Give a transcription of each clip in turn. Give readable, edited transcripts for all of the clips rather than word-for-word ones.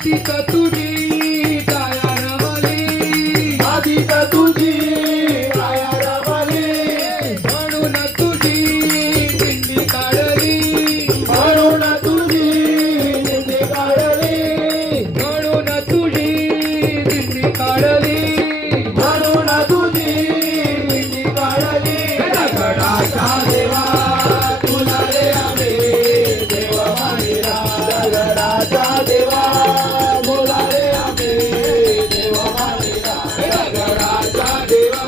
मातीत तुझी काया रमली, मातीत तुझी काया रमली, म्हणून तुझी दिंडी काढली, म्हणून तुझी दिंडी काढली, म्हणून तुझी दिंडी काढली, म्हणून तुझी दिंडी काढली. दगडाचा देवा तुला रे आम्ही देव मानिला, दगडाचा देवा तुला रे आम्ही देव मानिला, दगडाचा देवा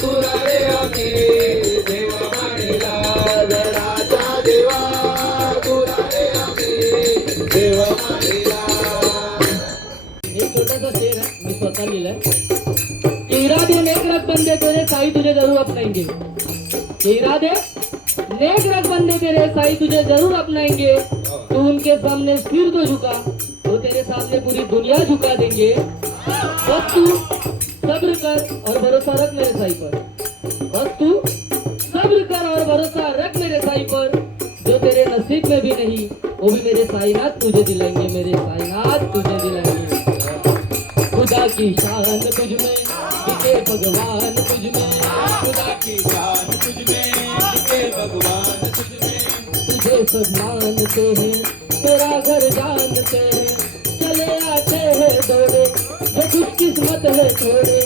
तुला रे आम्ही देव मानिला, दगडाचा देवा तुला रे आम्ही देव मानिला. एक छोटासा शेर है, मैं स्वतः लिहिलाय. इरादे नेक रख बंदे तेरे साई तुझे जरूर अपनाएंगे. इरादे नेक रख बंदे तेरे साई तुझे जरूर अपनाएंगे. तू उनके सामने सिर तो झुका, वो तेरे सामने पूरी दुनिया झुका देंगे. बस तू सब्र कर और भरोसा रख मेरे साई पर. बस तू सब्र कर और भरोसा रख मेरे साई पर. जो तेरे नसीब में भी नहीं वो भी मेरे साईनाथ तुझे दिलाएंगे, मेरे साईनाथ तुझे दिलाएंगे. खुदा की शान तुझ में दिखे भगवान तुझ में, खुदा की शान तुझ में दिखे भगवान तुझ में. तुझे सब मानते हैं तेरा घर जानते हैं, चले आते हैं दौड़े ये खुशकिस्मत है थोड़े.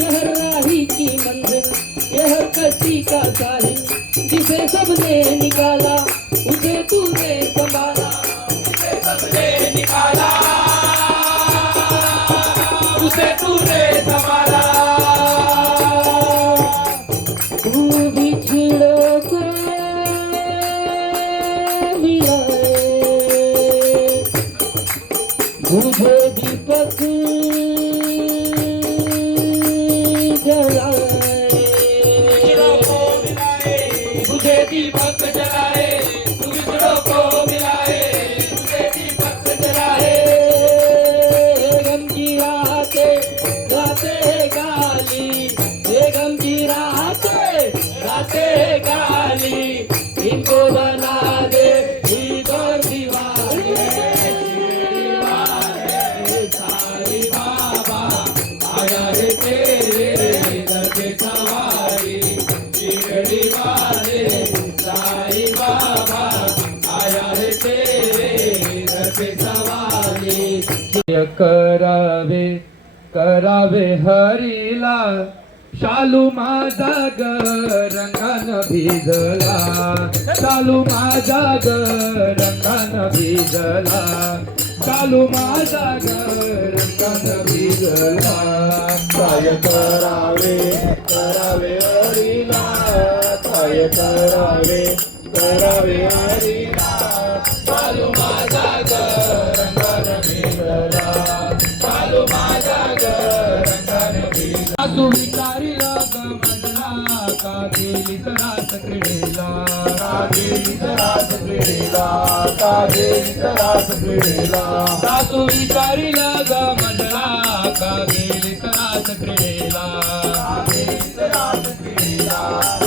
यह राही की मंजिल यह कश्ती का साहिल, जिसे सबने निकाला उसे तूने संभाला, जिसे सबने निकाला उसे तूने संभाला. तू बिछड़ों को मिलाए, मुझे दीपक जलाए, मुझे दीपक जलाए, तू बिछड़ों को मिलाए, मुझे दीपक जलाए. गम की रातें गाते गाली, ये गम की रातें गाते गाली, इनको बना दे ईद और दिवाली. साईं बाबा आया है तेरे दर पे सवारी, शिरडी वाले साईं बाबा आया है तेरे दर पे सवारी. करावे करावे हरीला, शालू माझा ग रंगान भिजला, शालू माझा ग रंगान भिजला, शालू माझा ग रंगान भिजला. काय करावे करावे हरीला, काय करावे करावे हरीला, चालू माझा ग रंगान भिजला, चालू माझा ग रंगान भिजला. तू विचारिला ग मजला, का गेली रास क्रीडेला, का गेली रास क्रीडेला, का गेली रास क्रीडेला, तू विचारिला ग मजला, का गेली रास क्रीडेला, का गेली रास क्रीडेला,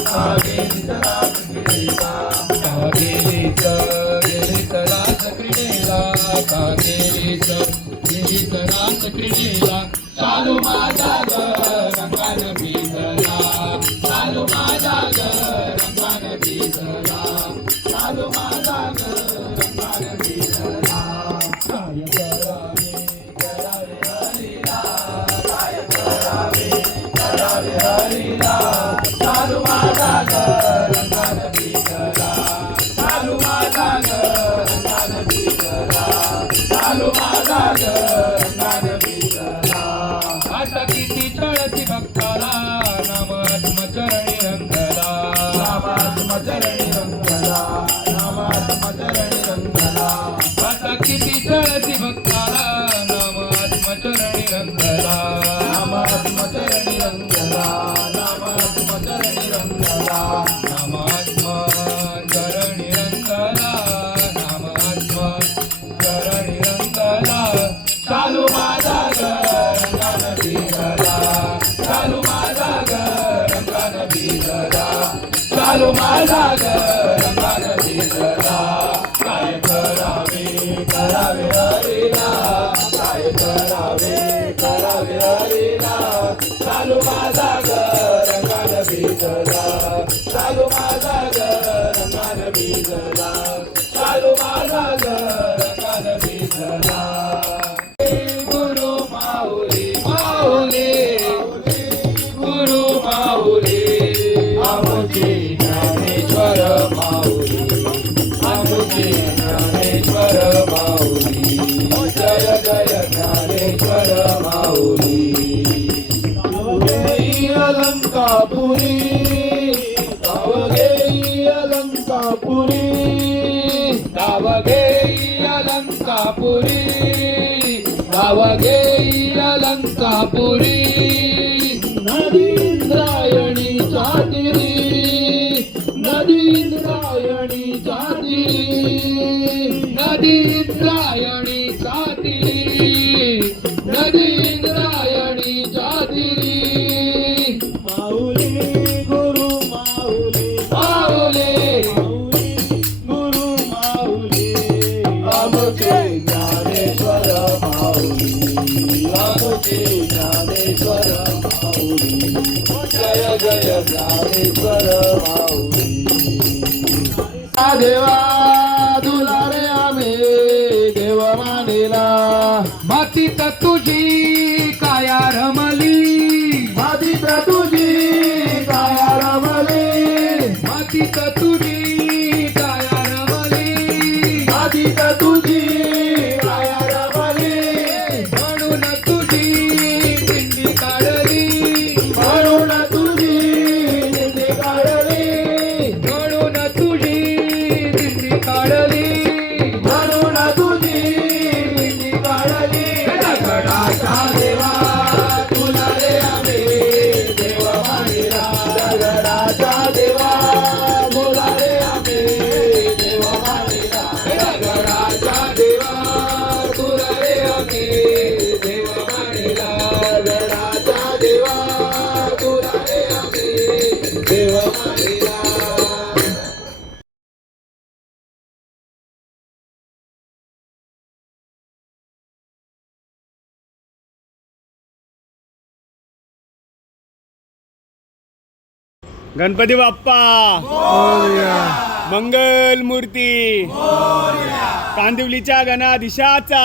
का गेली रास क्रीडेला, का गेली रास क्रीडेला, का गेली रास क्रीडेला. चालू माझा ग रंगान भिजला, चालू माझा ग रंगान भिजला, चालू माझा ग रंगान भिजला. काय करावे करावे हरीला, काय करावे करावे हरीला, चालू माझा ग रंगान भिजला, चालू माझा ग रंगान भिजला, चालू माझा ग रंगान भिजला. आता किती चळती भक्ताला, नाम आत्मचरणी रंगला, नाम आत्मचरणी रंगला, नाम आत्मचरणी रंगला. आता किती चळती भक्ताला, नाम आत्मचरणी रंगला, नाम आत्मचरणी रंगला, नाम आत्मचरणी रंगला, नाम आत्मचरणी रंगला, नाम आत्मचरणी रंगला. चालू माझा ग रंगान भिजला, चालू माझा ग रंगान भिजला, चालू माझा ग रंगान भिजला. काय करावे करावे हरीला, अलंकापुरी गाव घेई अलंकापुरी गाव घेई अलंकापुरी गाव घेई अलंकापुरी नदी इंद्रायणी चातिरी नदी इंद्रायणी चातिरी नदी इंद्रायणी चातिली नदी इंद्रायणी चातिली माऊली गुरु माऊली माऊली गुरु माऊली आमचे ज्ञानेश्वर माऊली आमचे ज्ञानेश्वर माऊली जय जय ज्ञानेश्वर माऊली देवा तुला रे आम्ही देव मानिला मातीत तुझी काया रमली मातीत तुझी काया रमली मातीत तुझी काया रमली मातीत तुझी काया रमली म्हणून तुझी दिंडी काढली म्हणून तुझी दिंडी काढली म्हणून तुझी दिंडी काढली म्हणून तुझी दिंडी काढली दगडाचा देवा तुला रे आम्ही देव मानिला दगडाचा देवा तुला रे आम्ही देव मानिला दगडाचा देवा तुला रे आम्ही देव मानिला दगडाचा देवा तुला रे आम्ही देव मानिला गणपती बाप्पा मंगल मूर्ती कांदिवलीच्या गणाधीशाचा